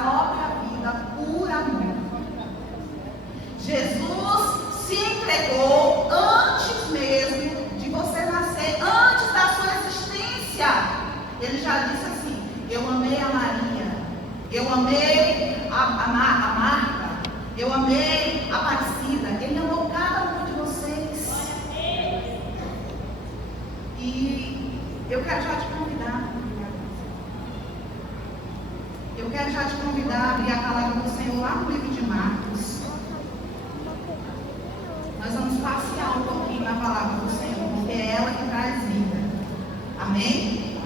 própria vida por amor. Jesus se entregou antes mesmo de você nascer, antes da sua existência. Ele já disse assim: eu amei a Maria, eu amei a Marta, eu amei a Aparecida. Ele amou cada um de vocês. E eu quero já te convidar. Eu quero já te convidar a abrir a palavra do Senhor lá no livro de Marcos. Nós vamos passear um pouquinho na palavra do Senhor, porque é ela que traz vida. Amém?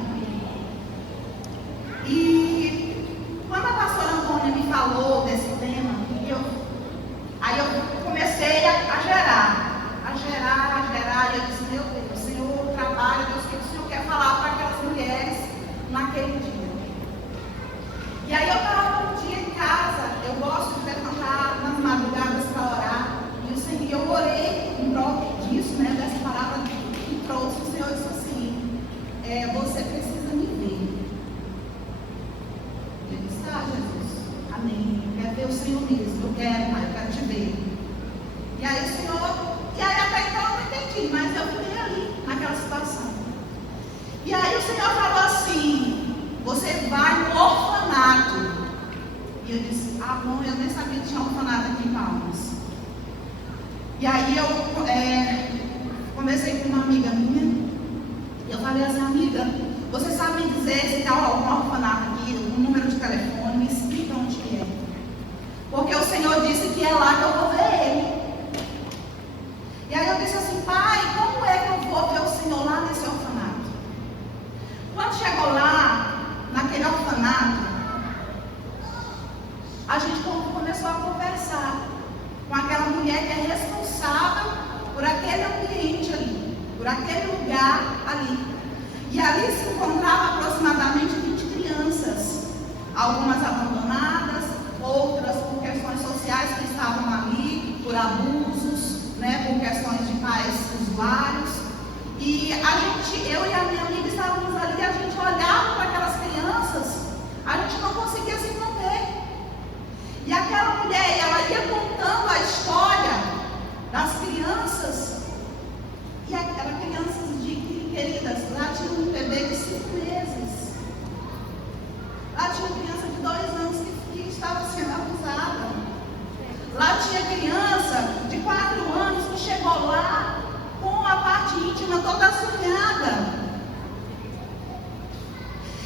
E quando a pastora Antônia me falou desse tema, aí eu comecei a gerar. E eu disse: meu Deus, o Senhor trabalha, Deus, o que o Senhor quer falar para aquelas mulheres naquele dia. E aí eu estava um dia em casa, eu gosto de levantar nas madrugadas para orar. E eu orei em prol disso, né, dessa palavra que trouxe. O Senhor disse assim: você precisa me ver. Eu disse: ah, Jesus, amém. Eu quero ver o Senhor mesmo. Eu quero, Pai, eu quero te ver. E aí o Senhor, até então eu não entendi, mas eu fiquei ali, naquela situação. E aí o Senhor falou assim: você vai no orfanato. E eu disse: ah, bom, eu nem sabia que tinha orfanato aqui em Palmas. E aí eu conversei com uma amiga minha, e eu falei assim: amiga, você sabe me dizer se tem algum orfanato aqui, um número de telefone, me explica onde que é. Porque o Senhor disse que é lá que eu vou ver ele. E aí eu disse assim: pai, como é que eu vou ver o Senhor lá nesse orfanato? Quando chegou lá, naquele orfanato, a gente começou a conversar com aquela mulher que é responsável por aquele ambiente ali, por aquele lugar ali. E ali se encontrava aproximadamente 20 crianças, algumas abandonadas, outras por questões sociais que estavam ali, por abusos, né, por questões de pais usuários. E eu e a minha amiga estávamos ali, a gente olhava para aquelas crianças, a gente não conseguia se conter. E aquela mulher, ela ia contando a história das crianças. E eram crianças queridas. Lá tinha um bebê de 5 meses. Lá tinha criança de 2 anos que estava sendo abusada. Lá tinha criança de 4 anos que chegou lá com a parte íntima toda assunhada.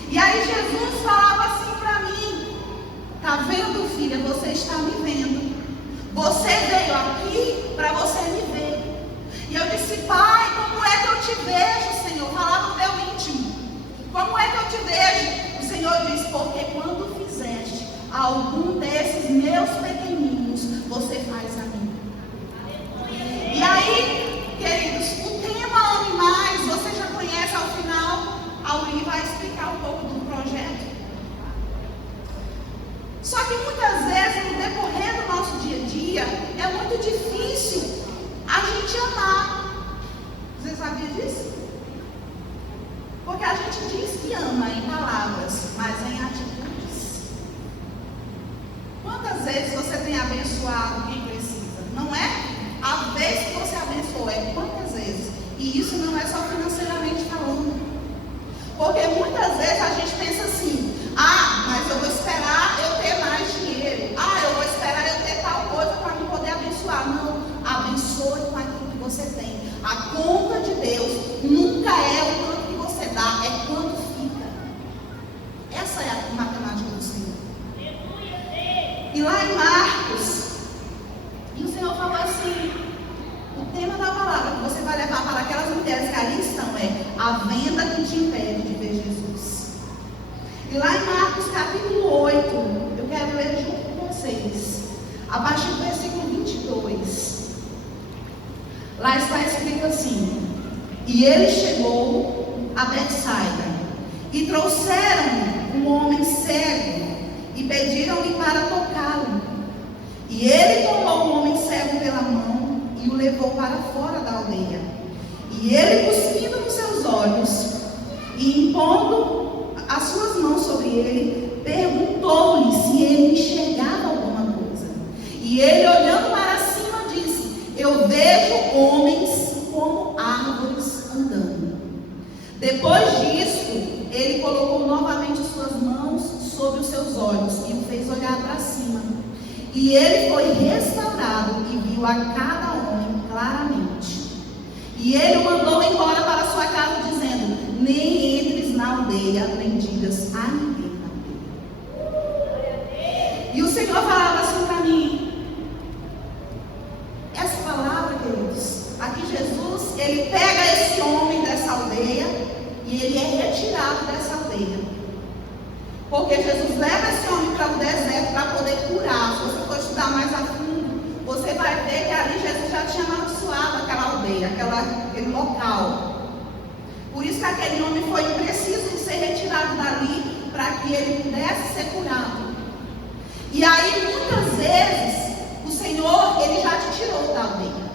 E aí Jesus falava assim para mim: tá vendo, filha? Você está me vendo. Você veio aqui para você me ver. E eu disse: pai, como é que eu te vejo, Senhor? Falava no meu íntimo: como é que eu te vejo? O Senhor disse: porque quando fizeste algum desses meus pequeninos, você faz a mim. E aí, queridos, o tema Ame Mais, você já conhece. Ao final, a Uri vai explicar um pouco do projeto. Só que muitas vezes, no decorrer do nosso dia a dia, é muito difícil a gente amar. Você sabia disso? Porque a gente diz que ama em palavras, mas em atitudes. Quantas vezes você tem abençoado quem precisa? Não é a vez que você abençoa, é quantas vezes. E isso não é só financeiramente falando. Porque muitas vezes a gente pensa assim: ah, mas eu vou esperar eu ter mais dinheiro. Ah, eu vou esperar eu ter tal coisa para me poder abençoar. Não, abençoe com aquilo que você tem. A conta de Deus nunca é o quanto que você dá, é quanto fica. Essa é a matemática do Senhor. E lá em Marcos, e o Senhor falou assim: o tema da palavra que você vai levar para aquelas mulheres que ali estão é a venda que te impede de ver Jesus. E lá em Marcos capítulo 8, eu quero ler junto com vocês, a partir do versículo 22. Lá está escrito assim: e ele chegou a Betsaida, e trouxeram um homem cego, e pediram-lhe para tocá-lo. E ele tomou o homem cego pela mão, e o levou para fora da aldeia. E ele, cuspindo nos seus olhos, e impondo as suas mãos sobre ele, perguntou-lhe se ele colocou novamente suas mãos sobre os seus olhos e o fez olhar para cima. E ele foi restaurado e viu a cada homem claramente. E ele o mandou embora para sua casa, dizendo: nem entres na aldeia, nem digas a ninguém na aldeia. E o Senhor falava assim para mim, essa palavra, queridos, aqui Jesus, ele pega esse homem dessa aldeia e ele é retirado dessa aldeia. Porque Jesus leva esse homem para o deserto para poder curar. Se você for estudar mais a fundo, você vai ver que ali Jesus já tinha amaldiçoado aquela aldeia, aquele local. Por isso que aquele homem foi preciso de ser retirado dali para que ele pudesse ser curado. E aí, muitas vezes, o Senhor, ele já te tirou da aldeia.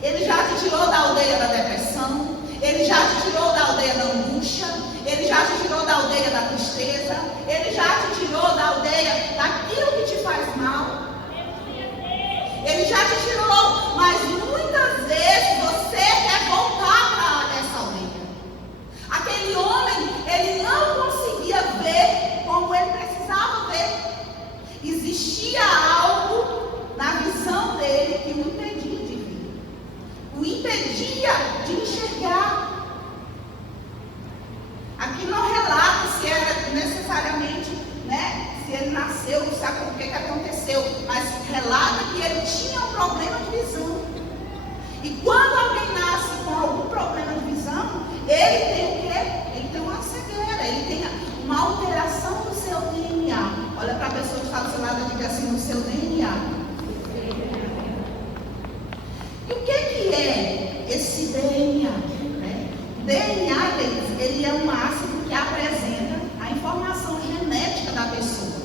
Ele já te tirou da aldeia da depressão. Ele já te tirou da aldeia da angústia. Ele já te tirou da aldeia da tristeza. Ele já te tirou da aldeia daquilo que te faz mal. Ele já te tirou, mas muitas vezes você quer voltar para essa aldeia. Aquele homem, ele não conseguia ver como ele precisava ver. Existia algo na visão dele que o impedia de ver, o impedia de enxergar. Aqui não relata se era necessariamente, se ele nasceu, não sabe o que aconteceu, mas relata que ele tinha um problema de visão. E quando alguém nasce com algum problema de visão, ele tem o quê? Ele tem uma cegueira, ele tem uma alteração do seu DNA. Olha para a pessoa que está do seu lado e diga assim, no seu DNA. E o que é esse DNA? O DNA, ele é um ácido que apresenta a informação genética da pessoa.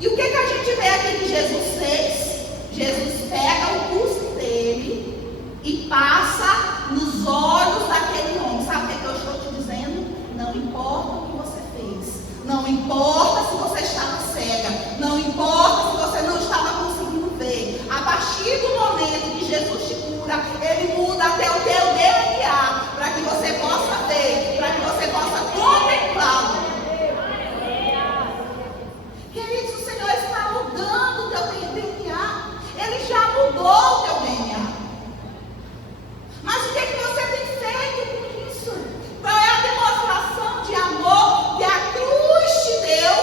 E o que a gente vê aqui que Jesus fez? Jesus pega o cuspe dele e passa nos olhos daquele homem. Sabe o que eu estou te dizendo? Não importa o que você fez. Não importa se você estava cega. Não importa se você não estava conseguindo ver. A partir do momento que Jesus te cura, ele muda até o teu DNA para que você possa ver, para que você possa contemplá-lo. Queridos, o Senhor está mudando o teu DNA. Ele já mudou o teu DNA. Mas o que você tem feito com isso? Qual é a demonstração de amor que a cruz te deu?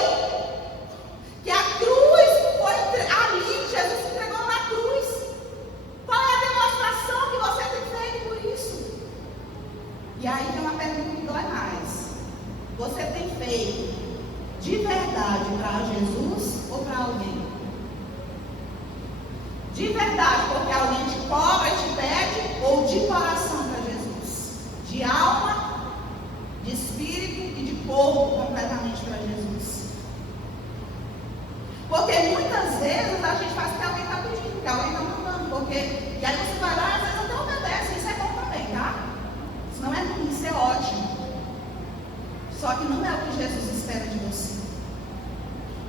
Que a cruz foi ali, Jesus se entregou na cruz. Qual é a demonstração que você tem feito por isso? E aí tem uma pergunta que dói mais. Você tem feito de verdade para Jesus ou para alguém? De verdade, porque alguém te cobra, te pede, ou de coração para Jesus? De alma, de espírito e de corpo completamente para Jesus? Porque muitas vezes a gente faz o que alguém está pedindo, que alguém está mandando, porque, e aí você vai lá e às vezes até obedece, isso é bom também, tá? Isso não é ruim, isso é ótimo. Só que não é o que Jesus espera de você.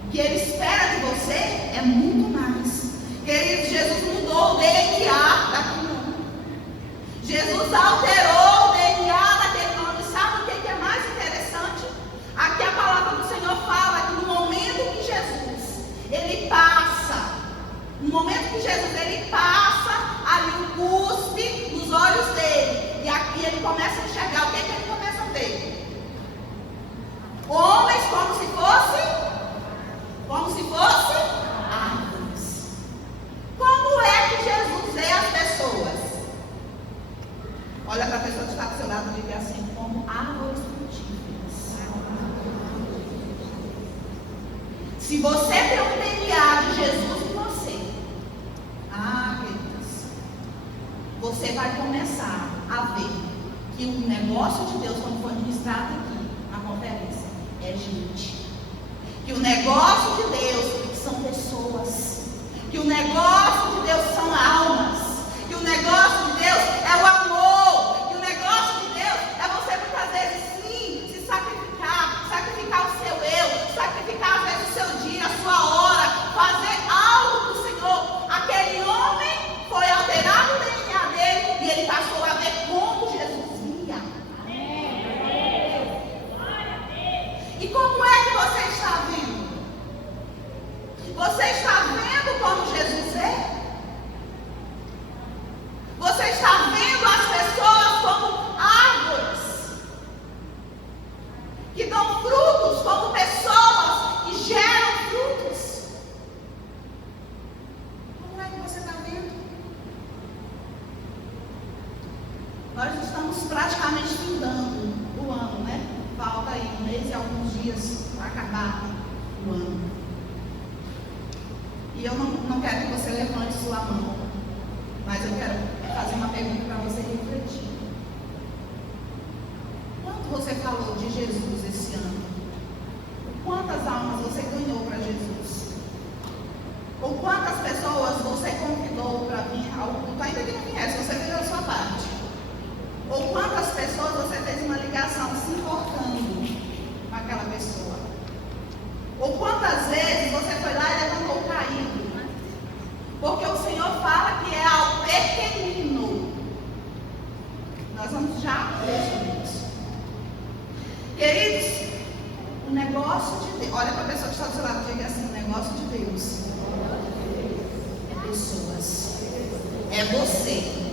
O que ele espera de você é muito mais. Querido, Jesus mudou o DNA daquele homem. Jesus alterou o DNA daquele homem. Sabe o que é mais interessante? Aqui a palavra do Senhor fala que no momento que Jesus, ele passa, no momento que Jesus, ele passa ali o cuspe nos olhos dele. E aqui ele começa a enxergar. O que ele começa a ver? Homens como se fosse árvores. Como é que Jesus vê as pessoas? Olha para a pessoa que está do seu lado e diga assim, como árvores frutíferas. Se você tem um DNA de Jesus em você, queridos, você vai começar a ver que o negócio de Deus, como foi ministrado aqui na conferência, é gente. Que o negócio de Deus são pessoas. Que o negócio de Deus são almas. Que o negócio de Deus é o amor. Que o negócio de Deus é você muitas vezes sim se sacrificar. Sacrificar o seu eu. Sacrificar às vezes o seu dia, a sua hora. Fazer algo para o Senhor. Aquele homem foi alterado o DNA dele e ele passou a ver como Jesus via. E eu não quero que você levante sua mão, mas eu quero fazer uma pergunta para você refletir. Quanto você falou de Jesus esse ano? Quantas almas você ganhou para Jesus? Ou quantas pessoas você convidou para vir ao culto? Ainda que não viesse, você fez a sua parte. Ou quantas pessoas você fez uma ligação se importando com aquela pessoa? Ou quantas vezes você foi lá e levantou o caído? Porque o Senhor fala que é ao pequenino. Nós vamos já ler sobre isso. Queridos, o negócio de Deus, olha para a pessoa que está do seu lado e diga assim: o negócio de Deus é pessoas, é você.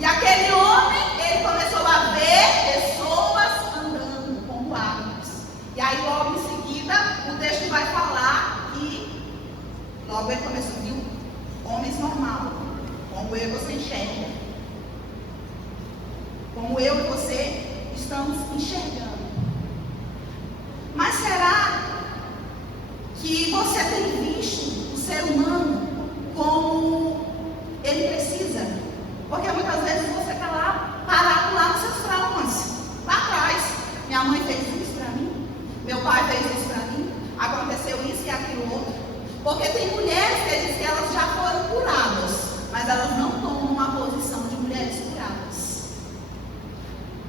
E aquele homem, ele começou a ver pessoas andando como árvores. E aí logo em seguida, o texto vai falar que logo ele começou a ver homens normais, como eu e você enxerga. Como eu e você estamos enxergando. Mas será que você tem visto o ser humano como ele precisa? Porque muitas vezes você está lá, parado lá nos seus traumas. Lá atrás, minha mãe fez isso para mim, meu pai fez isso para mim, aconteceu isso e aquilo outro. Porque tem mulheres que dizem que elas já foram curadas, mas elas não tomam uma posição de mulheres curadas.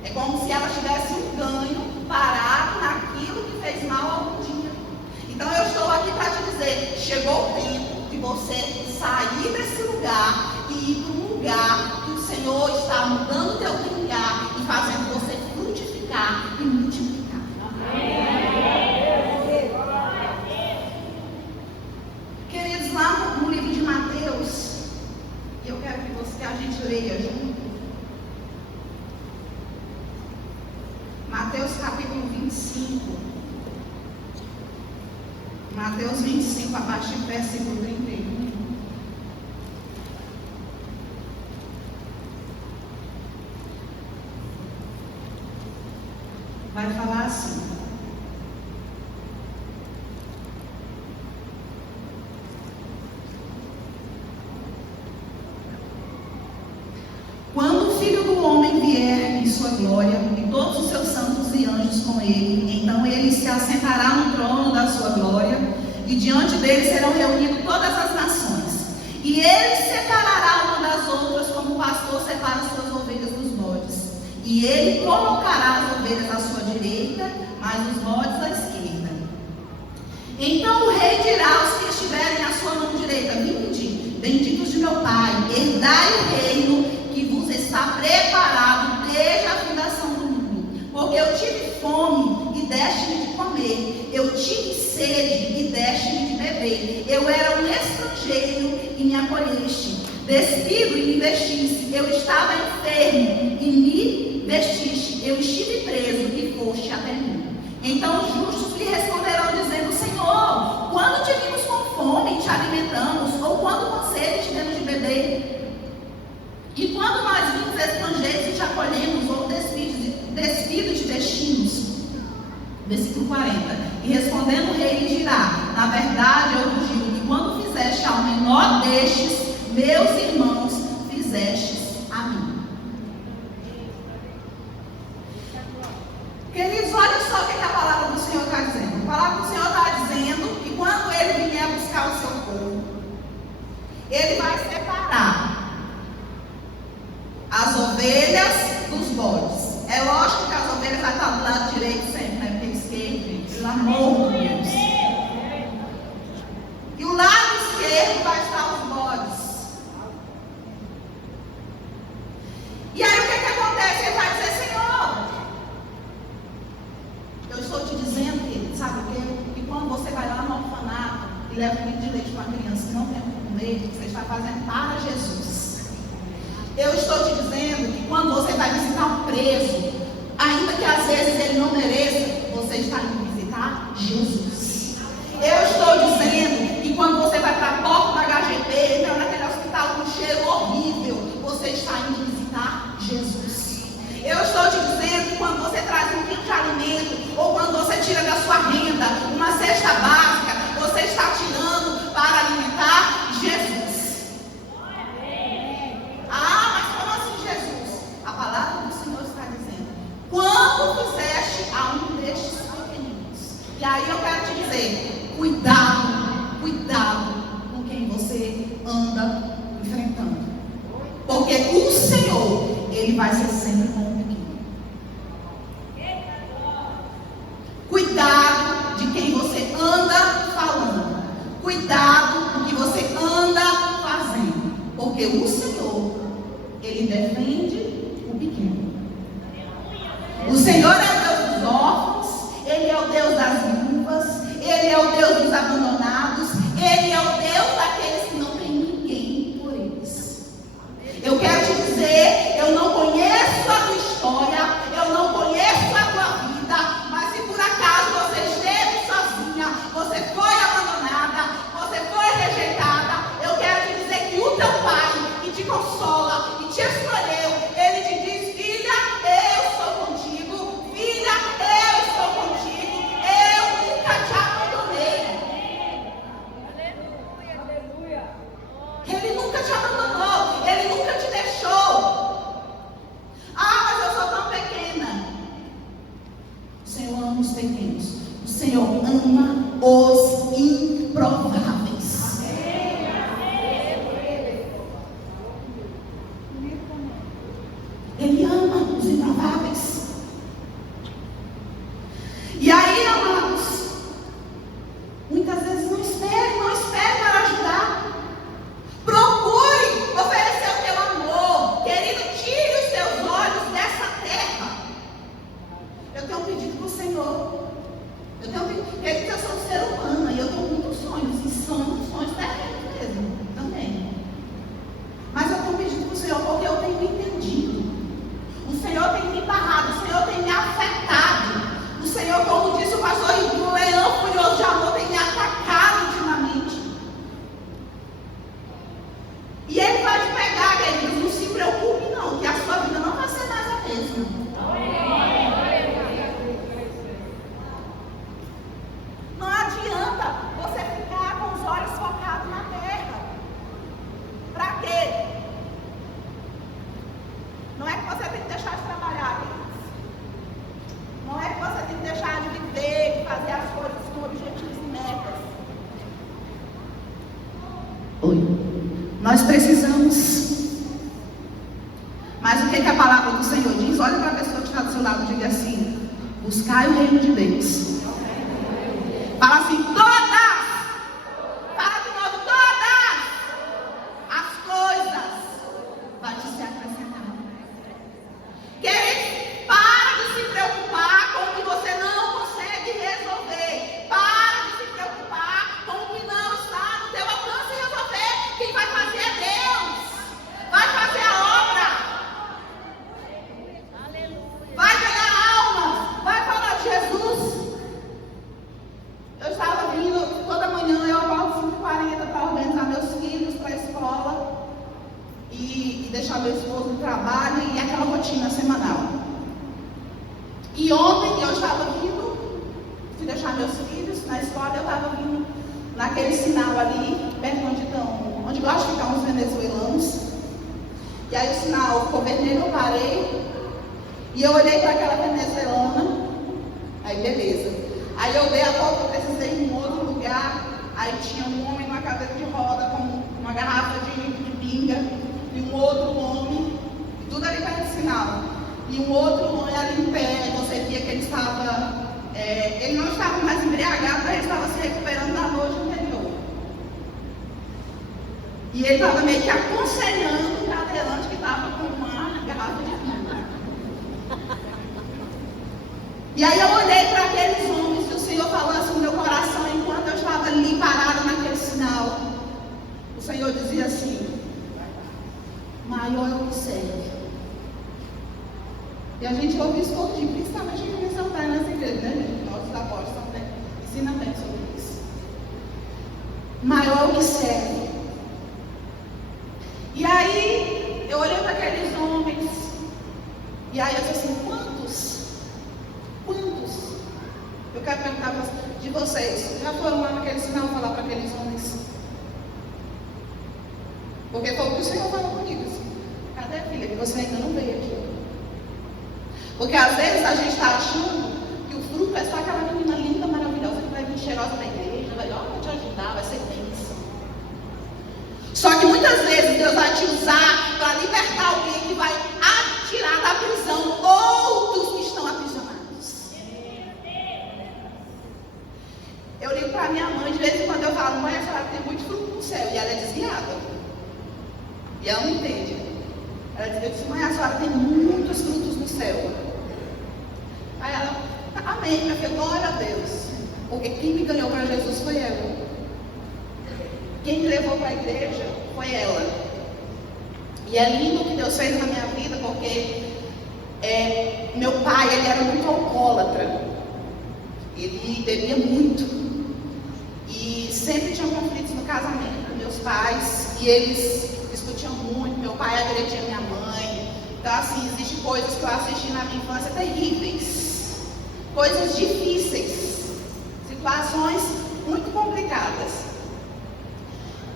É como se elas tivessem um ganho parado naquilo que fez mal algum dia. Então eu estou aqui para te dizer, chegou o tempo de você sair desse lugar e ir para um lugar que o Senhor está mudando o teu lugar e fazendo você frutificar e multiplicar. Queridos, lá no livro de Mateus, eu quero que a gente leia junto. Mateus capítulo 25. Mateus 25, a partir do versículo 31. Vai falar assim: quando o Filho do Homem vier em sua glória, e todos os seus santos e anjos com ele, então ele se assentará no trono da sua glória, e diante dele serão reunidas todas as nações. E ele separará uma das outras, como o pastor separa as suas ovelhas dos bodes. E ele colocará as ovelhas à sua direita, mas os bodes à esquerda. Então o rei dirá aos que estiverem à sua mão direita: vinde, benditos de meu Pai, herdai o reino que vos está preparado desde a fundação do mundo. Porque eu tive fome e deste-me de comer, eu tive sede e deste-me de beber, eu era um estrangeiro e me acolheste, despido e me vestiste, eu estava enfermo e me vestiste, eu estive preso e foste até mim. Então os justos lhe responderão dizendo: Senhor, quando te vimos com fome e te alimentamos, ou quando com sede e te demos de beber? E quando nós vimos estrangeiros e te acolhemos, ou despido e te vestimos? Versículo 40. E respondendo o rei lhe dirá: na verdade eu vos digo que quando fizeste ao menor destes meus irmãos, fizestes a mim. Queridos, olha só o que a palavra do Senhor está dizendo. A palavra do Senhor está dizendo que quando ele vier buscar o seu povo, ele vai separar as ovelhas dos bodes. É lógico que as ovelhas vão estar do lado direito sempre, né? Porque esquerdo, pelo amor de Deus. E o lado esquerdo vai estar os bodes. E aí o que acontece? Ele vai dizer: Senhor, eu estou te dizendo, querido, sabe o quê? Que quando você vai lá no orfanato e leva um litro de leite para uma criança que não tem o que comer, você está fazendo para Jesus. Eu estou te dizendo que quando você vai visitar um preso, ainda que às vezes ele não mereça, você está indo visitar Jesus. Eu estou dizendo que quando você vai para a porta da HGP, entra naquele hospital com cheiro horrível, você está indo visitar Jesus. Eu estou te dizendo que quando você traz um quilo de alimento, ou quando você tira da sua renda uma cesta básica, você está tirando aí eu quero te dizer, cuidado, cuidado com quem você anda enfrentando. Porque o Senhor, Ele vai ser sempre com o pequeno. Cuidado de quem você anda falando. Cuidado com o que você anda fazendo. Porque o Senhor, Ele defende o pequeno. O Senhor é o Deus dos órfãos, Ele é o Deus das viúvas, Ele é o Deus dos abandonados, Ele é o Deus daqueles que não tem ninguém por eles. Eu quero te dizer, eu não conheço a tua história, eu não conheço a tua vida, mas se por acaso você esteve sozinha, você foi abandonada, você foi rejeitada, eu quero te dizer que o teu Pai, que te consola, que te escolheu, Ele te diz, filha, eu sou contigo, filha, eu estou contigo, eu nunca te abandonei. Aleluia, aleluia. Ele nunca te abandonou, Ele nunca te deixou. Ah, mas eu sou tão pequena. O Senhor ama os pequenos, o Senhor ama os improváveis. Ele ama os improváveis. E aí, amados, muitas vezes não espere para ajudar. Procure oferecer o teu amor. Querido, tire os teus olhos dessa terra. Eu tenho um pedido para o Senhor. Querido, eu sou um ser humano e eu tenho muitos sonhos. E são sonhos terrenos mesmo, também. Mas eu tenho um pedido para o Senhor porque eu tenho entendido. O Senhor tem me barrado, o Senhor tem me afetado. O Senhor, como disse o pastor Rico, o leão furioso de amor tem me atacado ultimamente. E Ele vai te pegar, queridos. Não se preocupe não, que a sua vida não vai ser mais a mesma. Não adianta você ficar com os olhos focados na terra. Pra quê? Não é que você tem que deixar de trabalhar, queridos. Não é que você tem que deixar de viver, de fazer as coisas com objetivos e metas. Nós precisamos. Mas o que a palavra do Senhor diz? Olha para a pessoa que está do seu lado e diga assim: buscai o reino de Deus. Fala assim, todas. Fala de novo, todas as coisas vai te ser acrescentada. Queridos, para de se preocupar com o que você não consegue resolver. Para de se preocupar com o que não está no teu alcance resolver. Quem vai fazer é Deus. Vai fazer a obra. Vai ganhar almas. Vai falar de Jesus. Eu estava vindo, toda manhã eu acordo 5h40 para organizar meus filhos para a escola e deixar meu esposo no trabalho e aquela rotina semanal. E ontem eu estava vindo, fui deixar meus filhos na escola, eu estava vindo naquele sinal ali, perto onde gosta de ficar uns venezuelanos. E aí o sinal ficou vermelho, eu parei e eu olhei para aquela venezuelana, aí beleza. Aí eu dei a volta, eu precisei ir em um outro lugar. Aí tinha um homem numa cadeira de roda com uma garrafa de pinga. E um outro homem, tudo ali perto do sinal. E um outro homem ali em pé. Você via que ele estava. Ele não estava mais embriagado, mas ele estava se recuperando da noite anterior. E ele estava meio que aconselhando o cadeirante que estava com uma garrafa de pinga. E aí eu olhei para aqueles homens e o Senhor falou assim no meu coração, enquanto eu estava ali parada naquele sinal. O Senhor dizia assim: maior é o que serve. E a gente ouve isso todo dia, principalmente aqui em São Paulo, nessa igreja, né, gente? Nossos apóstolos ensinam bem sobre isso. Maior é o que serve. E aí eu olhei para aqueles homens e aí eu disse assim: quantos? Eu quero perguntar de vocês, já foram lá naquele sinal falar para aqueles homens? Porque foi o que o Senhor falou comigo assim: cadê a filha que você ainda não veio aqui? Porque às vezes a gente está achando que o fruto é só aquela menina linda, maravilhosa Só que muitas vezes Deus vai te usar para libertar alguém que vai tirar da prisão outros que estão aprisionados. Eu ligo para minha mãe, de vez em quando eu falo: mãe, a senhora tem muito fruto no céu. E ela é desviada. E ela não entende. Ela diz: mãe, a senhora tem muitos frutos no céu. Aí ela: amém, minha filha, glória a Deus. Porque quem me ganhou para Jesus foi ela. Quem me levou para a igreja foi ela. E é lindo o que Deus fez na minha vida, porque meu pai, ele era muito alcoólatra. Ele bebia muito. E sempre tinha conflitos no casamento com meus pais. E eles discutiam muito. Meu pai agredia minha mãe. Então, assim, existem coisas que eu assisti na minha infância terríveis. Coisas difíceis. Situações muito complicadas.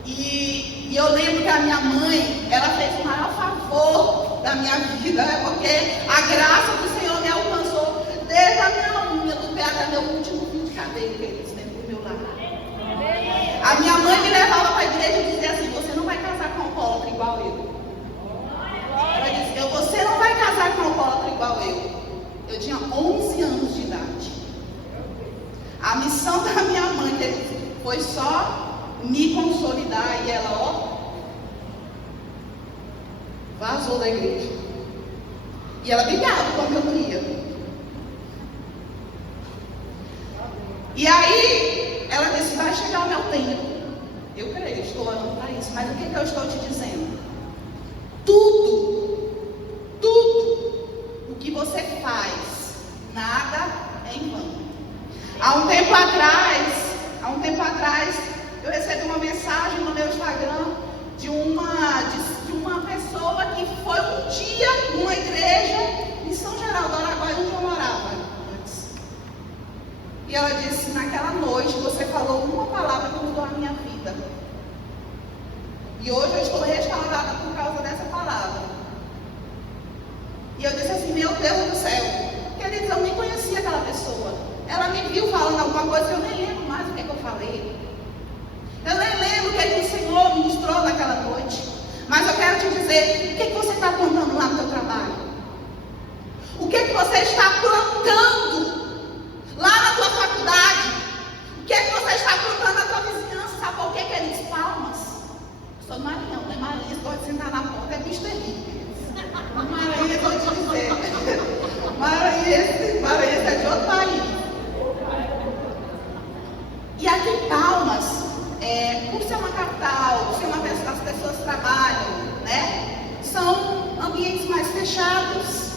E eu lembro que a minha mãe, ela fez o maior favor da minha vida, porque a graça do Senhor me alcançou desde a minha unha do pé até meu último fio de cabelo, que eles têm do meu lado. A minha mãe me levava para a igreja e dizia assim: você não vai casar com um alcoólatra igual eu. Ela dizia: você não vai casar com um alcoólatra igual eu. Eu tinha 11 anos de idade. A missão da minha mãe foi só me consolidar, e ela, vazou da igreja. E ela brigava quando eu não ia. E aí ela disse: vai chegar o meu tempo. Eu creio, estou orando para isso. Mas o que eu estou te dizendo? Tudo o que você faz, nada é em vão. Há um tempo atrás, eu recebi uma mensagem no meu Instagram de uma pessoa que foi um dia numa igreja em São Geraldo do Araguaia, onde eu morava antes. E ela disse: naquela noite você falou uma palavra que mudou a minha vida. E hoje eu estou restaurada por causa dessa palavra. E eu disse assim: meu Deus do céu, queridos, eu nem conhecia aquela pessoa. Ela me viu falando alguma coisa que eu nem lembro mais o que eu falei. Eu nem lembro o que o Senhor ministrou naquela noite. Mas eu quero te dizer: o que você está plantando lá no seu trabalho? O que você está plantando lá na tua faculdade? O que você está plantando na tua vizinhança? Sabe por quê, queridos? Palmas. Eu sou Maranhão, não é Maranhão, pode sentar na porta, é bicho terrível. Maranhão, vou te dizer. Maranhão é de outro país. E aqui em Palmas, por ser uma capital, por ser uma pessoa, as pessoas trabalham, né? São ambientes mais fechados.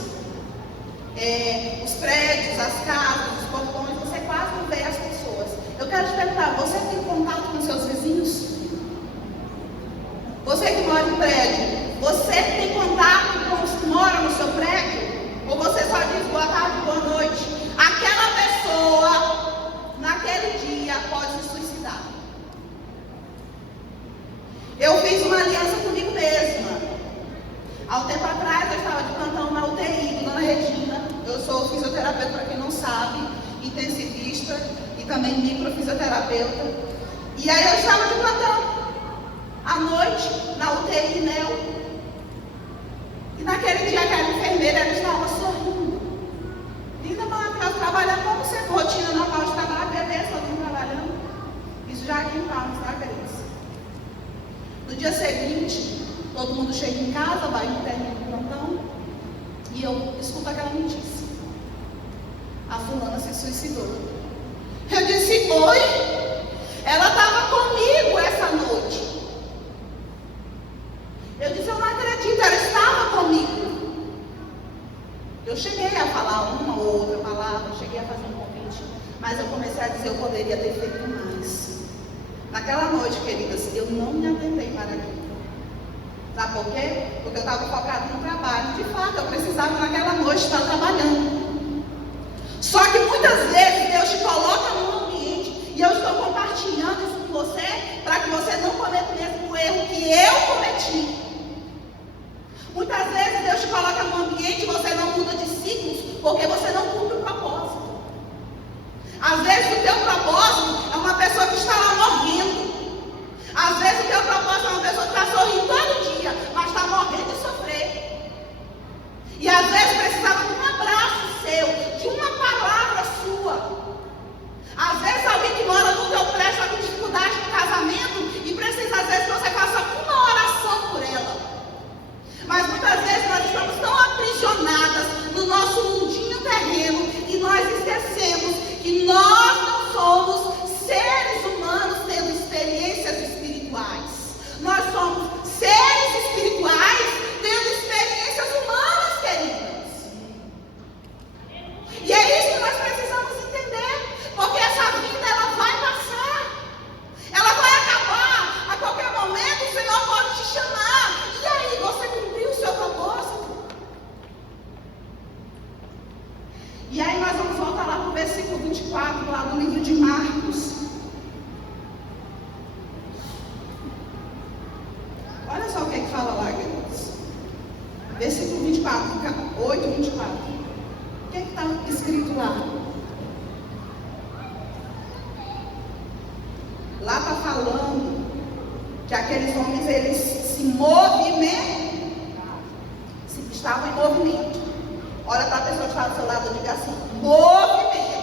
Os prédios, as casas, os portões, você quase não vê as pessoas. Eu quero te perguntar: você tem contato com seus vizinhos? Você que mora em prédio, você tem contato com os que moram no seu prédio? Ou você só diz boa tarde, boa noite? Aquela pessoa, naquele dia, pode se suicidar. Eu fiz uma aliança comigo mesma. Há um tempo atrás eu estava de plantão na UTI do Dona Regina. Eu sou fisioterapeuta, para quem não sabe, intensivista e também microfisioterapeuta. E aí eu estava de plantão à noite na UTI NEL. E naquele dia aquela enfermeira, ela estava sorrindo. Linda, maravilhosa, trabalhando como sempre, rotina normal de trabalho, bebê, todo mundo trabalhando. Isso já aqui em Palmas, tá, queridos? No dia seguinte, todo mundo chega em casa, vai no término do plantão, e eu escuto aquela notícia: a fulana se suicidou. Eu disse: oi? Ela estava comigo essa noite. Eu disse: eu não acredito, ela estava comigo. Eu cheguei a falar uma ou outra palavra, cheguei a fazer um convite, mas eu comecei a dizer: eu poderia ter feito mais. Naquela noite, queridas, eu não me atentei para aquilo. Sabe por quê? Porque eu estava focada no trabalho. De fato, eu precisava naquela noite estar trabalhando. Só que muitas vezes Deus te coloca num ambiente, e eu estou compartilhando isso com você, para que você não cometa o mesmo erro que eu cometi. Muitas vezes Deus te coloca num ambiente e você não muda de ciclos, porque você não cumpre o propósito. Às vezes o teu propósito é uma pessoa que está lá morrendo. Às vezes o teu propósito é uma pessoa que está Lá está falando que aqueles homens, eles se movimentam, estavam em movimento. Olha para a pessoa que está do seu lado e diga assim: movimento.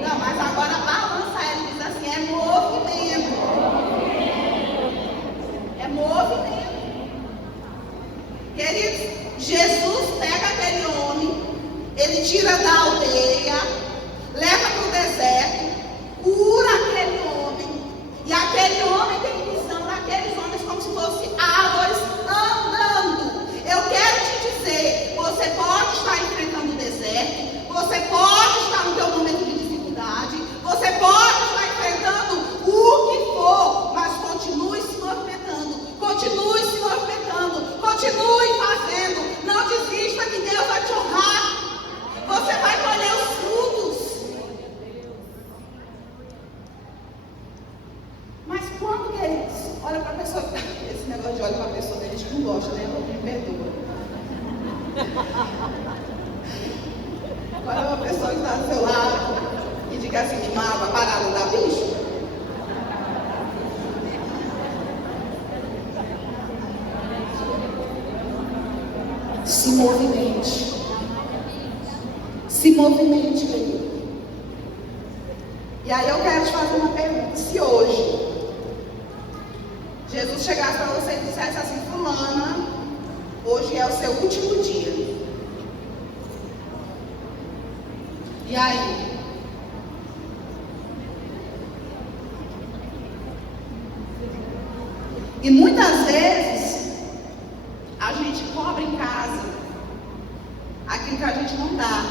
Não, mas agora balança ela e diz assim: é movimento. É movimento. Queridos, Jesus pega aquele homem, ele tira da aldeia, leva para o deserto, cura aquele homem, e aquele homem tem visão daqueles homens como se fossem árvores andando. Eu quero te dizer, você pode estar enfrentando o deserto, você pode estar no seu momento de dificuldade, você pode estar enfrentando o que for, mas continue se movimentando, continue se movimentando, continue fazendo, não desista que Deus vai te honrar, você vai colher os frutos. Mas quando, queridos, olha para a pessoa, esse negócio de olha para a pessoa, a gente não gosta, né? Me perdoa. Olha uma pessoa que está do seu lado e diga assim: de mágoa, parada da bicho. Se movimente. Se movimente, querido. E aí eu quero te fazer uma pergunta. Se hoje Jesus chegasse para você e dissesse assim: fulana, hoje é o seu último dia. E aí? E muitas vezes a gente cobra em casa aquilo que a gente não dá.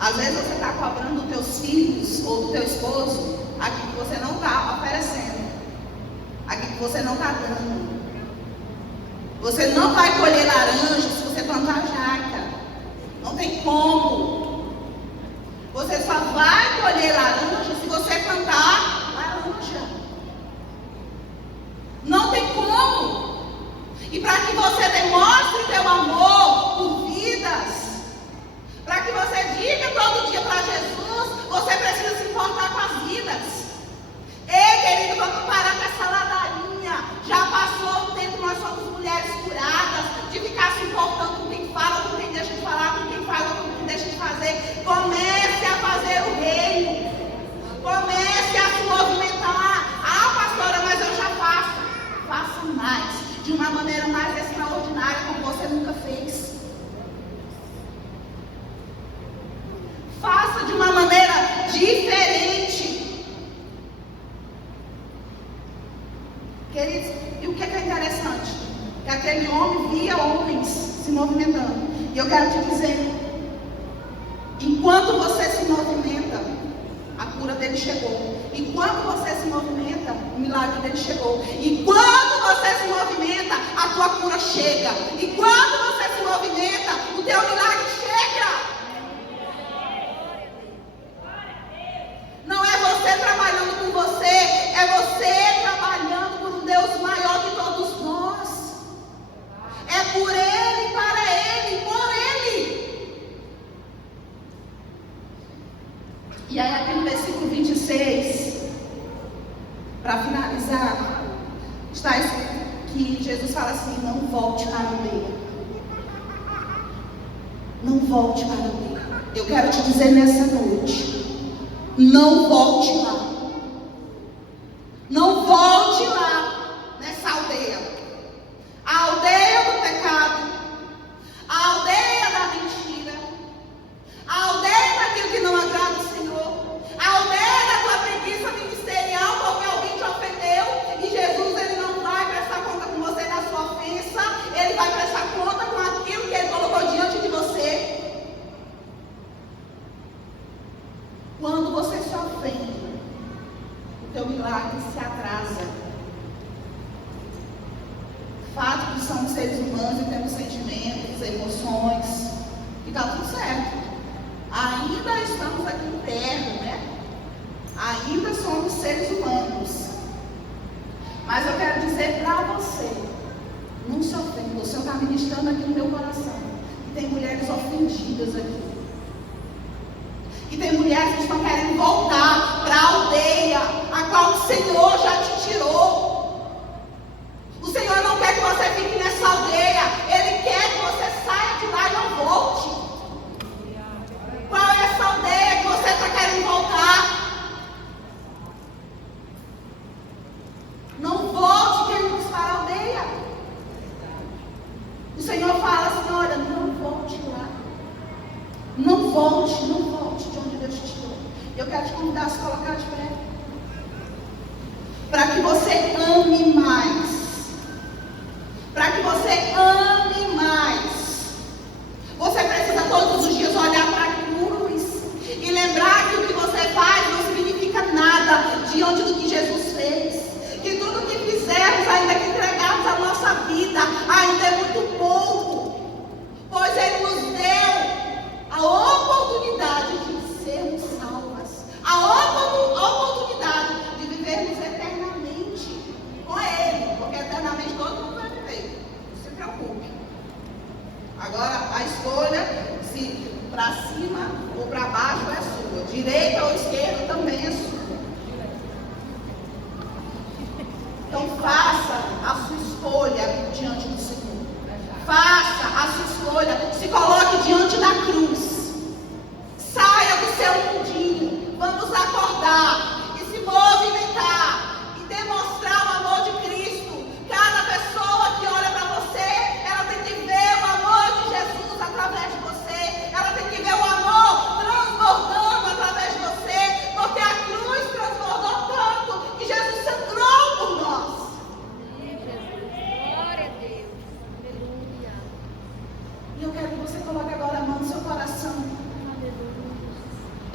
Às vezes você está cobrando dos teus filhos ou do teu esposo aquilo que você não está oferecendo, aquilo que você não está dando. Você não vai colher laranja se você plantar jaca. Não tem como. Você só vai colher laranja se você plantar laranja. Não tem como. E para que você demonstre teu amor por vidas, para que você diga todo dia para Jesus, você precisa se importar com as vidas. Ei, querido, vamos parar com essa ladainha. Já passou o tempo, nós somos mulheres curadas, de ficar se importando com quem fala, com quem deixa de falar, com quem faz ou com quem deixa de fazer. Comece a fazer o reino. Comece a se movimentar. Ah, pastora, mas eu já faço. Faça mais, de uma maneira mais extraordinária, como você nunca fez. Faça de uma maneira diferente. Queridos, e o que é interessante? Que aquele homem via homens se movimentando. E eu quero te dizer, enquanto você se movimenta, a cura dele chegou. Enquanto você se movimenta, o milagre dele chegou. Enquanto você se movimenta, a tua cura chega. Enquanto você se movimenta, o teu milagre chega. Não é você trabalhando por você, é você trabalhando por um Deus maior que todos nós. É por Ele, para Ele, por Ele. E aí aqui no versículo 26, para finalizar, está escrito que Jesus fala assim: não volte para a aldeia. Não volte para a aldeia. Eu quero te dizer nessa noite: não volte lá. Não volte lá nessa aldeia. A aldeia do pecado, a aldeia da mentira, a aldeia daquilo que não agrada o Senhor, a aldeia da tua preguiça ministerial porque alguém te ofendeu. E Jesus, Ele não vai prestar conta com você na sua ofensa. Ele vai prestar conta com aquilo que Ele colocou diante de você. Quando você se ofende, o teu milagre se atrasa. Fato que somos seres humanos e temos sentimentos, emoções, e está tudo certo. Ainda estamos aqui em terra, né? Ainda somos seres humanos. Mas eu quero dizer para você, não se ofenda. O Senhor está ministrando aqui no meu coração. E tem mulheres ofendidas aqui. E tem mulheres que estão querendo voltar aldeia a qual o Senhor já te tirou. O Senhor não quer que você fique nessa aldeia. Ele quer que você saia de lá e não volte. Qual é essa aldeia que você está querendo voltar? Não volte querendo para a aldeia. O Senhor fala assim, olha, não volte lá. Não volte de onde Deus te tirou. Eu quero te convidar a se colocar de pé. Para que você ame mais. Para que você ame mais. Você precisa todos os dias olhar para a cruz e lembrar que o que você faz não significa nada diante do que Jesus fez. Que tudo que fizermos, ainda que entregarmos a nossa vida, ainda é muito pouco. Pois Ele nos deu a oportunidade de sermos salvas. A oportunidade de vivermos eternamente com Ele. Porque eternamente todo mundo vai viver. Não se preocupe. Agora, a escolha, se para cima ou para baixo, é sua. Direita ou esquerda também é sua. Então, faça a sua escolha diante do Senhor. Faça a sua escolha. Se coloque diante da cruz.